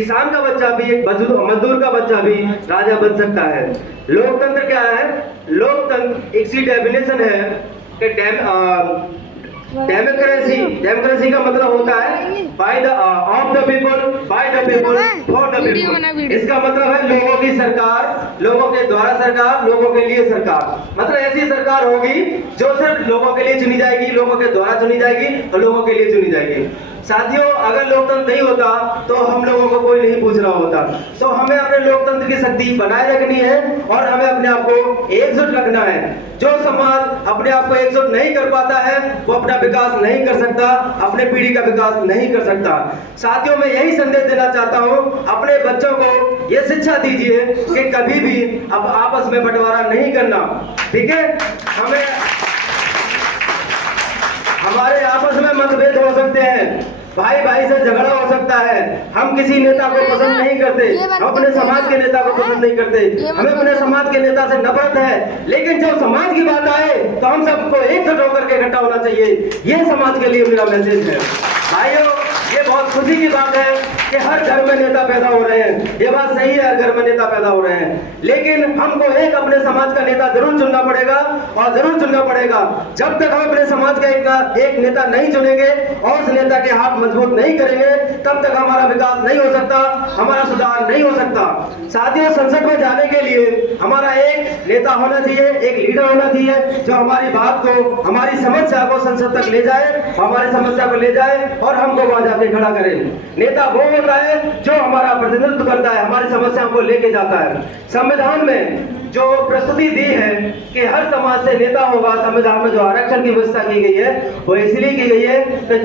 किसान का बच्चा भी, एक मजदूर का बच्चा भी राजा बन सकता है। लोकतंत्र क्या है? लोकतंत्र एक सी डेफिनेशन है कि डेमोक्रेसी का मतलब होता है by the of the people, by the people, for the people. इसका मतलब है लोगों की सरकार, लोगों के द्वारा सरकार, लोगों के लिए सरकार। मतलब ऐसी सरकार होगी जो सिर्फ लोगों के लिए चुनी जाएगी, लोगों के द्वारा चुनी जाएगी और लोगों के लिए चुनी जाएगी। साथियों, अगर लोकतंत्र नहीं होता तो हम लोगों को कोई नहीं पूछ रहा होता। तो हमें अपने लोकतंत्र की शक्ति बनाए रखनी है और हमें अपने आप को एकजुट रखना है। जो समाज अपने आप को एकजुट नहीं कर पाता है वो अपना विकास नहीं कर सकता, अपने पीढ़ी का विकास नहीं कर सकता। साथियों, मैं यही संदेश देना चाहता हूँ, अपने बच्चों को ये शिक्षा दीजिए कि कभी भी अब आपस में बंटवारा नहीं करना। ठीक है, हमारे आपस में मतभेद हो सकते हैं, भाई भाई से झगड़ा हो सकता है, हम किसी नेता को पसंद नहीं करते, हम अपने समाज के नेता को पसंद नहीं करते, हमें अपने समाज के नेता से नफरत है, लेकिन जब समाज की बात आए तो हम सबको एकजुट होकर के इकट्ठा होना चाहिए। ये समाज के लिए मेरा मैसेज है। भाइयों, ये बहुत खुशी की बात है कि हर घर में नेता पैदा हो रहे हैं। ये बात सही है, हर घर में नेता पैदा हो रहे हैं, लेकिन हमको एक अपने समाज का नेता जरूर चुनना पड़ेगा और जरूर चुनना पड़ेगा। जब तक हम अपने समाज का एक नेता नहीं चुनेंगे और उस नेता के हाथ मजबूत नहीं करेंगे, तब तक हमारा विकास नहीं हो सकता, हमारा सुधार नहीं हो सकता। साथियों, संसद में जाने के लिए हमारा एक नेता होना चाहिए, एक लीडर होना चाहिए जो हमारी बात को, हमारी समस्या को संसद तक ले जाए, हमारी समस्या को ले जाए और हमको वहां जाके खड़ा करे। नेता वो होता है जो हमारा प्रतिनिधित्व करता है, हमारी समस्याओं को लेके जाता है। संविधान में जो प्रस्तुति दी है कि हर समाज से नेता होगा, संविधान में जो आरक्षण की व्यवस्था की गई है वो इसलिए की गई है कि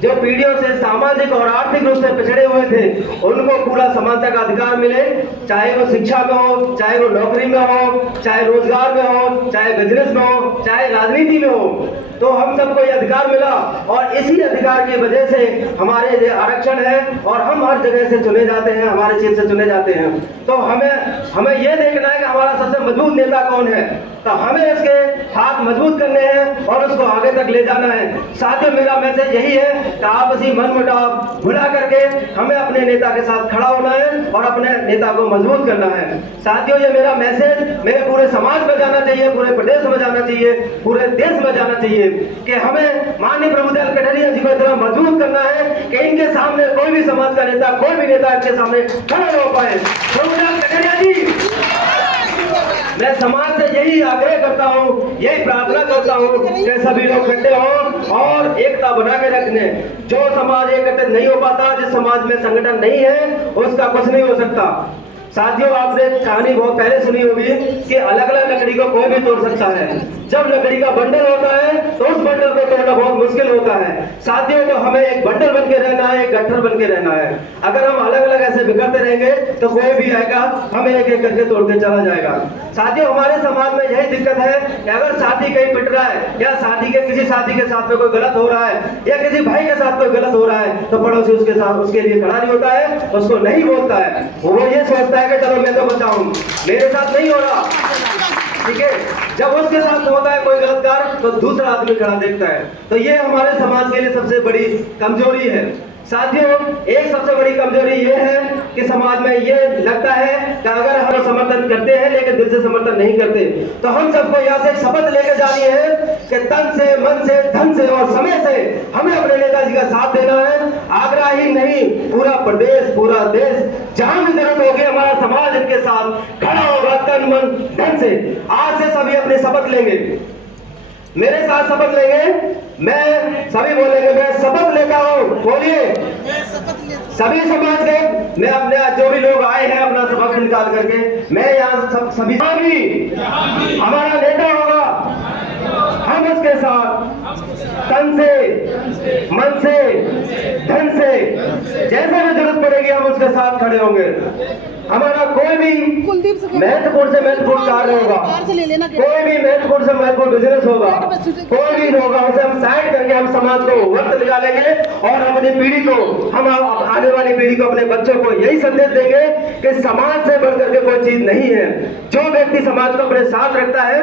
जो पीढ़ियों से सामाजिक और आर्थिक रूप से पिछड़े हुए थे उनको पूरा समानता का अधिकार मिले, चाहे वो शिक्षा में हो, चाहे वो नौकरी में हो, चाहे रोजगार में हो, चाहे बिजनेस में हो, चाहे राजनीति में हो। तो हम सबको ये अधिकार मिला और इसी अधिकार की वजह से हमारे जो आरक्षण है और हम हर जगह से चुने जाते हैं, हमारे क्षेत्र से चुने जाते हैं। तो हमें ये देखना है कि हमारा सबसे मजबूत नेता कौन है, तो हमें इसके हाथ मजबूत करने हैं और उसको आगे तक ले जाना है। साथियों, मेरा मैसेज यही है कि आपसी मनमुटाव भुला करके हमें अपने नेता के साथ खड़ा होना है और अपने नेता को मजबूत करना है। साथियों, ये मेरा मैसेज मेरे पूरे समाज में जाना चाहिए, पूरे प्रदेश में जाना चाहिए, पूरे देश में जाना चाहिए कि हमें माननीय प्रभुदयाल कटारिया जी को इतना मजबूत करना है कि इनके सामने कोई भी समाज का नेता, कोई भी नेता इनके सामने खड़ा न हो पाए। प्रभुदयाल कटारिया जी, मैं समाज से यही आग्रह करता हूँ, यही प्रार्थना करता हूँ कि सभी लोग इकट्ठे हों और एकता बना के रखने। जो समाज एकत्रित नहीं हो पाता, जिस समाज में संगठन नहीं है, उसका कुछ नहीं हो सकता। साथियों, आपने कहानी बहुत पहले सुनी होगी कि अलग अलग लकड़ी को कोई भी तोड़ सकता है। जब लकड़ी का बंडल होता है तो उस बंडल को तोड़ना बहुत मुश्किल होता है। साथियों, तो हमें एक बंडल बन के रहना है, एक गट्ठर बन के रहना है। अगर हम अलग अलग ऐसे बिखरते रहेंगे तो कोई भी आएगा हमें एक एक करके तोड़ के चला जाएगा। साथियों, हमारे समाज में यही दिक्कत है कि अगर साथी कहीं पिट रहा है या किसी साथी के साथ में कोई गलत हो रहा है या किसी भाई के साथ कोई गलत हो रहा है तो पड़ोसी उसके साथ उसके लिए खड़ा नहीं होता है, उसको नहीं बोलता है। वो ये सोचता है कि चलो मैं तो बचाऊं, मेरे साथ नहीं हो रहा। ठीक है, जब उसके साथ होता है कोई गलत कार्य तो दूसरा आदमी खड़ा देखता है। तो ये हमारे समाज के लिए सबसे बड़ी कमजोरी है। साथियों, एक सबसे बड़ी कमजोरी ये है कि समाज में ये लगता है कि अगर हम समर्थन करते हैं लेकिन दिल से समर्थन नहीं करते, तो हम सबको यहाँ से शपथ लेकर जानी है कि तन से, मन से, धन से और समय से हमें अपने नेताजी का साथ देना है। आगरा ही नहीं, पूरा प्रदेश, पूरा देश, जहां भी जरूरत होगी हमारा समाज इनके साथ खड़ा होगा तन मन धन से। आज से सभी अपनी शपथ लेंगे, मेरे साथ शपथ लेंगे। मैं सभी बोलेंगे, मैं शपथ लेता हूँ, बोलिए सभी समाज के। मैं अपने जो भी लोग आए हैं अपना शपथ निकाल करके, मैं यहाँ सभी हमारा नेता होगा, हम उसके साथ तन से, मन से, धन से, जैसे भी जरूरत पड़ेगी हम उसके साथ खड़े होंगे। हमारा कोई भी महत्वपूर्ण से महत्वपूर्ण कार्य होगा, कोई भी महत्वपूर्ण से महत्वपूर्ण बिजनेस होगा, कोई भी होगा, उसे हम साइड करके हम समाज को वक्त निकालेंगे और अपनी पीढ़ी को, हम आने वाली पीढ़ी को, अपने बच्चों को यही संदेश देंगे कि समाज से बढ़कर के कोई चीज नहीं है। जो व्यक्ति समाज को अपने साथ रखता है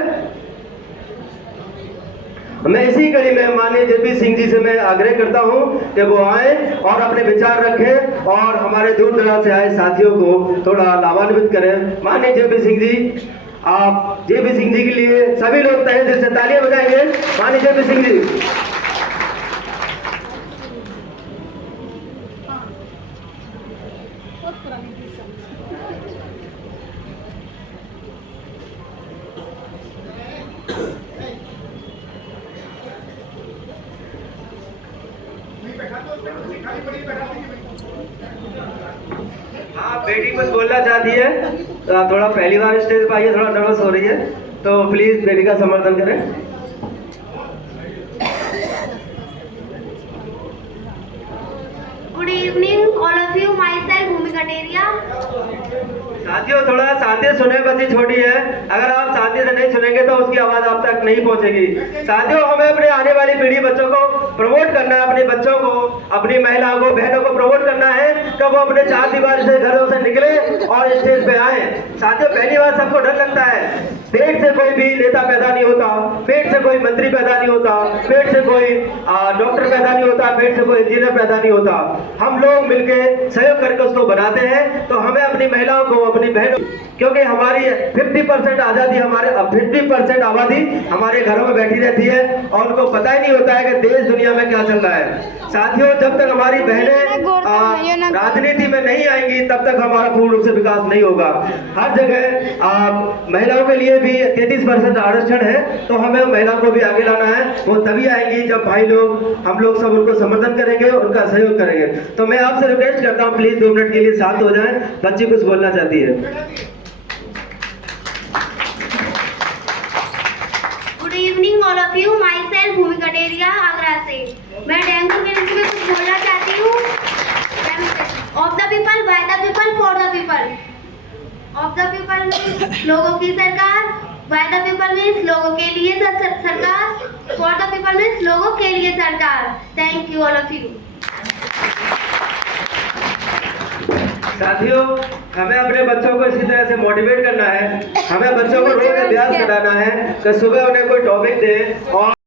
मैं इसी कड़ी में माननीय जेपी सिंह जी से मैं आग्रह करता हूं कि वो आए और अपने विचार रखें और हमारे दूर दराज से आए साथियों को थोड़ा लाभान्वित करें। माननीय जेपी सिंह जी, आप जेपी सिंह जी के लिए सभी लोग तहे दिल से तालियां बजाएंगे। माननीय जेपी सिंह जी। हाँ, बेटी कुछ बोलना चाहती है, तो आप थोड़ा पहली बार स्टेज पर आइए, थोड़ा नर्वस हो रही है, तो प्लीज बेटी का समर्थन करें। Good evening all of you, myself Bhumi Kateria. साथियों, थोड़ा शांति से सुने, बच्ची छोटी है, अगर आप शांति से नहीं सुनेंगे तो उसकी आवाज आप तक नहीं पहुंचेगी। साथियों, हमें अपने आने वाली पीढ़ी बच्चों को प्रमोट करना है, अपने बच्चों को, अपनी महिलाओं को, बहनों को प्रमोट करना है कि वो अपने चार दीवार से घरों से निकले और स्टेज पे आए। साथियों, पहली बार सबको डर लगता है, पेट से कोई भी नेता पैदा नहीं होता, पेट से कोई मंत्री पैदा नहीं होता, पेट से कोई डॉक्टर पैदा नहीं होता, पेट से कोई इंजीनियर पैदा नहीं होता। हम लोग मिलके सहयोग करके उसको बनाते हैं। तो हमें अपनी महिलाओं को, अपनी बहनों, क्योंकि हमारी 50% आजादी, हमारे 50% आबादी हमारे घरों में बैठी रहती है और उनको पता ही नहीं होता है कि देश दुनिया में क्या चल रहा है। साथियों, जब तक हमारी बहनें राजनीति में नहीं आएंगी तब तक हमारा पूर्ण रूप से विकास नहीं होगा। हर जगह महिलाओं के लिए भी 33% आरक्षण है, तो हमें महिलाओं को भी आगे लाना है। वो तभी आएंगी जब भाई लोग, हम लोग सब उनको समर्थन करेंगे, उनका सहयोग करेंगे। तो मैं आपसे रिक्वेस्ट करता हूँ, प्लीज 2 मिनट के लिए शांत हो जाएं। बच्ची कुछ बोलना चाहती है। Good evening all of you, myself Bhumi Kateria, Agra से। मैं डेंगू के विषय में कुछ बोलना चाहती हूँ। Of the people, by the people, for the people. Of the people means लोगों की सरकार, बाय द पीपल मीन्स लोगों के लिए सरकार, फॉर द पीपल मीन्स लोगों के लिए सरकार। Thank you all of you. साथियों, हमें अपने बच्चों को इसी तरह से मोटिवेट करना है। हमें बच्चों को रोज अभ्यास कराना है कि सुबह उन्हें कोई टॉपिक दे और